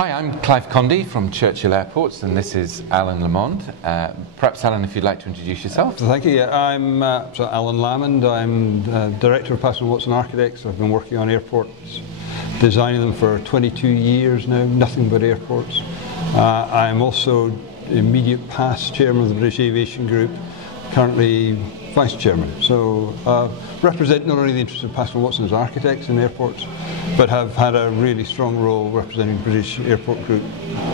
Hi, I'm Clive Condie from Churchill Airports, and this is Alan Lamond. Perhaps, Alan, if you'd like to introduce yourself. Thank you. I'm Alan Lamond. I'm Director of Pascall Watson Architects. I've been working on airports, designing them for 22 years now, nothing but airports. I'm also immediate past chairman of the British Aviation Group, currently vice chairman. So represent not only the interests of Pascall Watson as architects in airports, but have had a really strong role representing British airport group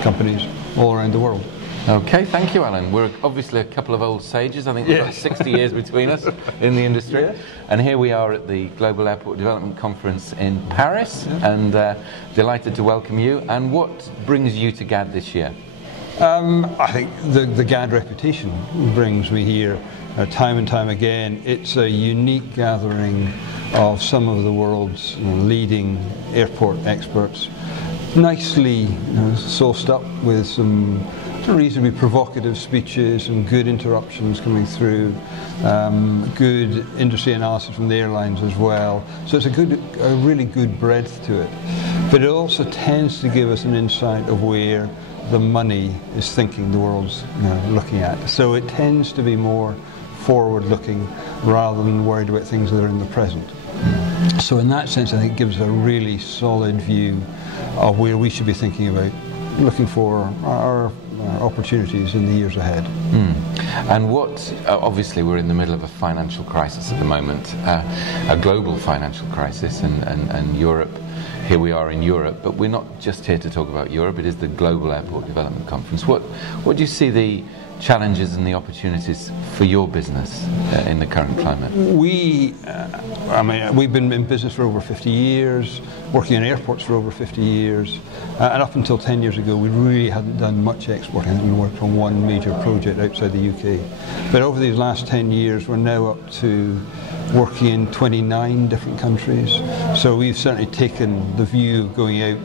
companies all around the world. Okay, thank you, Alan. We're obviously a couple of old sages. I think we've got 60 years between us in the industry. Yeah. And here we are at the Global Airport Development Conference in Paris, and delighted to welcome you. And what brings you to GAD this year? I think the GAD reputation brings me here time and time again. It's a unique gathering of some of the world's leading airport experts, nicely sauced up with some reasonably provocative speeches and good interruptions coming through, good industry analysis from the airlines as well. So it's a really good breadth to it. But it also tends to give us an insight of where the money is thinking the world's looking at. So it tends to be more forward-looking rather than worried about things that are in the present. So in that sense, I think it gives a really solid view of where we should be thinking about looking for our opportunities in the years ahead. And what, obviously we're in the middle of a financial crisis at the moment, a global financial crisis, and Europe, here we are in Europe, but we're not just here to talk about Europe, it is the Global Airport Development Conference. What do you see the challenges and the opportunities for your business in the current climate? We've been in business for over 50 years, working in airports for over 50 years, and up until 10 years ago we really hadn't done much exporting. I think we worked on one major project outside the UK. But over these last 10 years we're now up to working in 29 different countries. So we've certainly taken the view of going out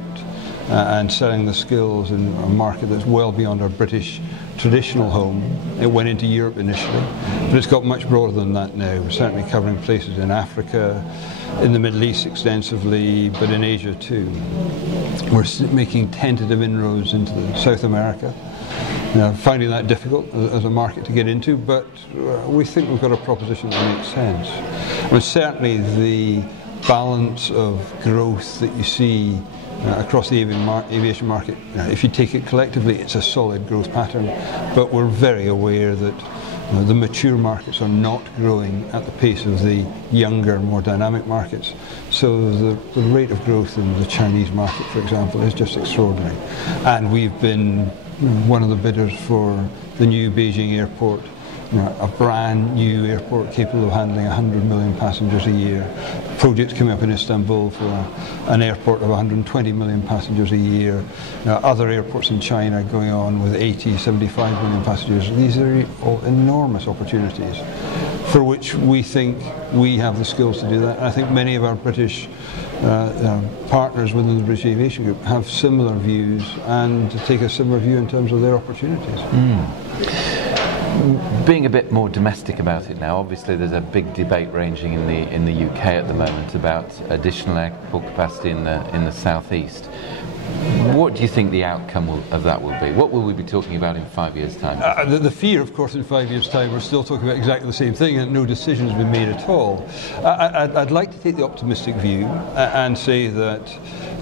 and selling the skills in a market that's well beyond our British traditional home. It went into Europe initially, but it's got much broader than that now. We're certainly covering places in Africa, in the Middle East extensively, but in Asia too. We're making tentative inroads into South America. Finding that difficult as a market to get into, but we think we've got a proposition that makes sense. Certainly the balance of growth that you see across the aviation market, if you take it collectively, it's a solid growth pattern, but we're very aware that the mature markets are not growing at the pace of the younger, more dynamic markets. So the rate of growth in the Chinese market, for example, is just extraordinary. And we've been one of the bidders for the new Beijing airport, a brand new airport capable of handling 100 million passengers a year. Projects coming up in Istanbul for an airport of 120 million passengers a year. Other airports in China going on with 80, 75 million passengers. These are all enormous opportunities for which we think we have the skills to do that. And I think many of our British partners within the British Aviation Group have similar views and take a similar view in terms of their opportunities. Being a bit more domestic about it now, obviously there's a big debate raging in the UK at the moment about additional airport capacity in the southeast. What do you think the outcome of that will be? What will we be talking about in 5 years' time? The fear, of course, in 5 years' time, we're still talking about exactly the same thing and no decision has been made at all. I'd like to take the optimistic view and say that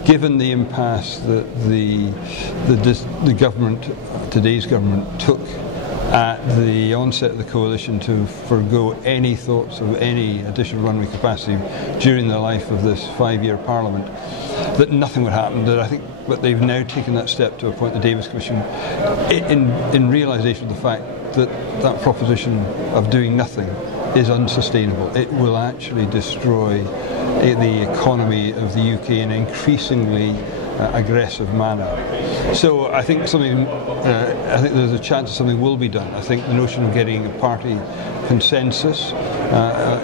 given the impasse that the government, today's government, took at the onset of the coalition to forgo any thoughts of any additional runway capacity during the life of this 5-year parliament, that nothing would happen. That I think, but they've now taken that step to appoint the Davis Commission in realisation of the fact that that proposition of doing nothing is unsustainable. It will actually destroy the economy of the UK in an increasingly aggressive manner. So I think there's a chance that something will be done. I think the notion of getting a party consensus,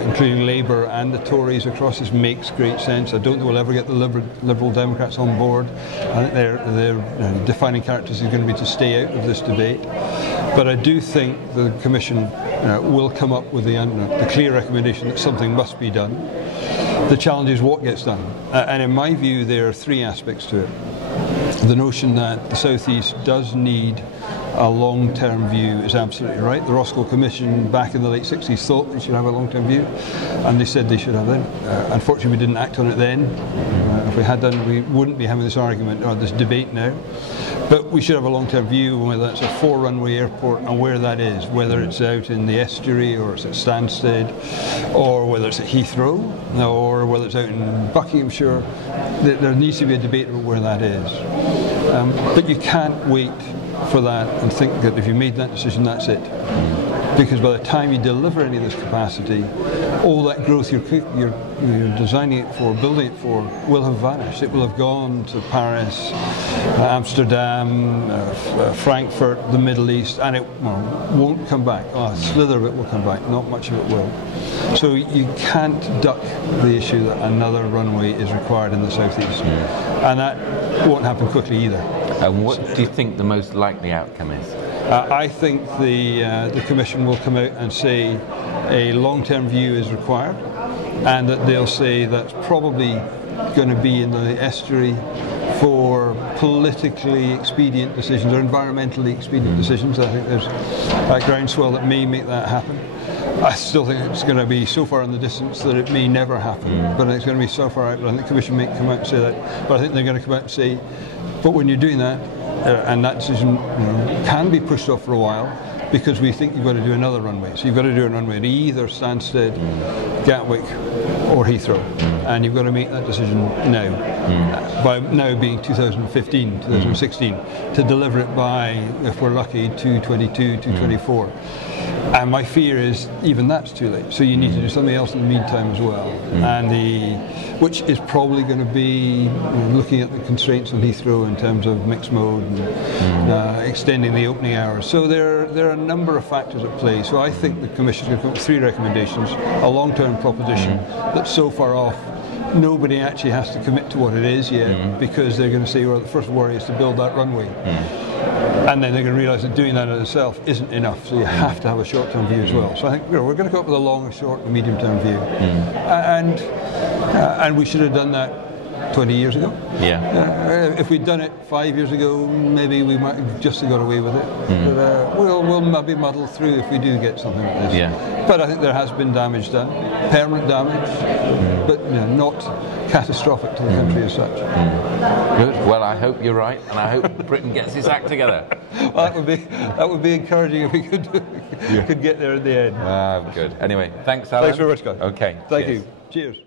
including Labour and the Tories across this, makes great sense. I don't think we'll ever get the Liberal Democrats on board. I think their defining characteristic is going to be to stay out of this debate. But I do think the Commission will come up with the clear recommendation that something must be done. The challenge is what gets done. And in my view, there are three aspects to it. The notion that the South East does need a long-term view is absolutely right. The Roscoe Commission back in the late 60s thought they should have a long-term view, and they said they should have then. Unfortunately, we didn't act on it then. If we had done, we wouldn't be having this argument or this debate now. But we should have a long-term view, whether it's a 4-runway airport and where that is, whether it's out in the estuary or it's at Stansted, or whether it's at Heathrow, or whether it's out in Buckinghamshire. There needs to be a debate about where that is. But you can't wait for that and think that if you made that decision, that's it. Because by the time you deliver any of this capacity, all that growth you're designing it for, building it for, will have vanished. It will have gone to Paris, Amsterdam, Frankfurt, the Middle East, and it won't come back. A slither of it will come back, not much of it will. So you can't duck the issue that another runway is required in the southeast. And that won't happen quickly either. And what do you think the most likely outcome is? I think the Commission will come out and say a long-term view is required, and that they'll say that's probably going to be in the estuary for politically expedient decisions or environmentally expedient decisions. I think there's a groundswell that may make that happen. I still think it's going to be so far in the distance that it may never happen, but it's going to be so far out. But I think the Commission may come out and say that. But I think they're going to come out and say, but when you're doing that, and that decision can be pushed off for a while, because we think you've got to do another runway. So you've got to do a runway at either Stansted, Gatwick or Heathrow. And you've got to make that decision now. By now being 2015, 2016, to deliver it by, if we're lucky, 2022, 2024. And my fear is even that's too late. So you need to do something else in the meantime as well. Which is probably going to be looking at the constraints on Heathrow in terms of mixed mode and extending the opening hours. So there are a number of factors at play. So I think the Commission is going to come up with 3 recommendations, a long-term proposition that's so far off nobody actually has to commit to what it is yet, because they're going to say, well, the first worry is to build that runway. And then they're going to realise that doing that in itself isn't enough, so you have to have a short-term view as well. So I think we're going to come up with a long, short and medium-term view. And we should have done that 20 years ago. If we'd done it 5 years ago, maybe we might have just got away with it. But we'll maybe muddle through if we do get something like this. But I think there has been damage done, permanent damage, but not catastrophic to the country as such. Good. Well, I hope you're right, and I hope Britain gets its act together. Well, that would be encouraging if we could get there at the end. Good. Anyway, thanks, Alan. Thanks very much, guys. Okay. Thank you. Cheers.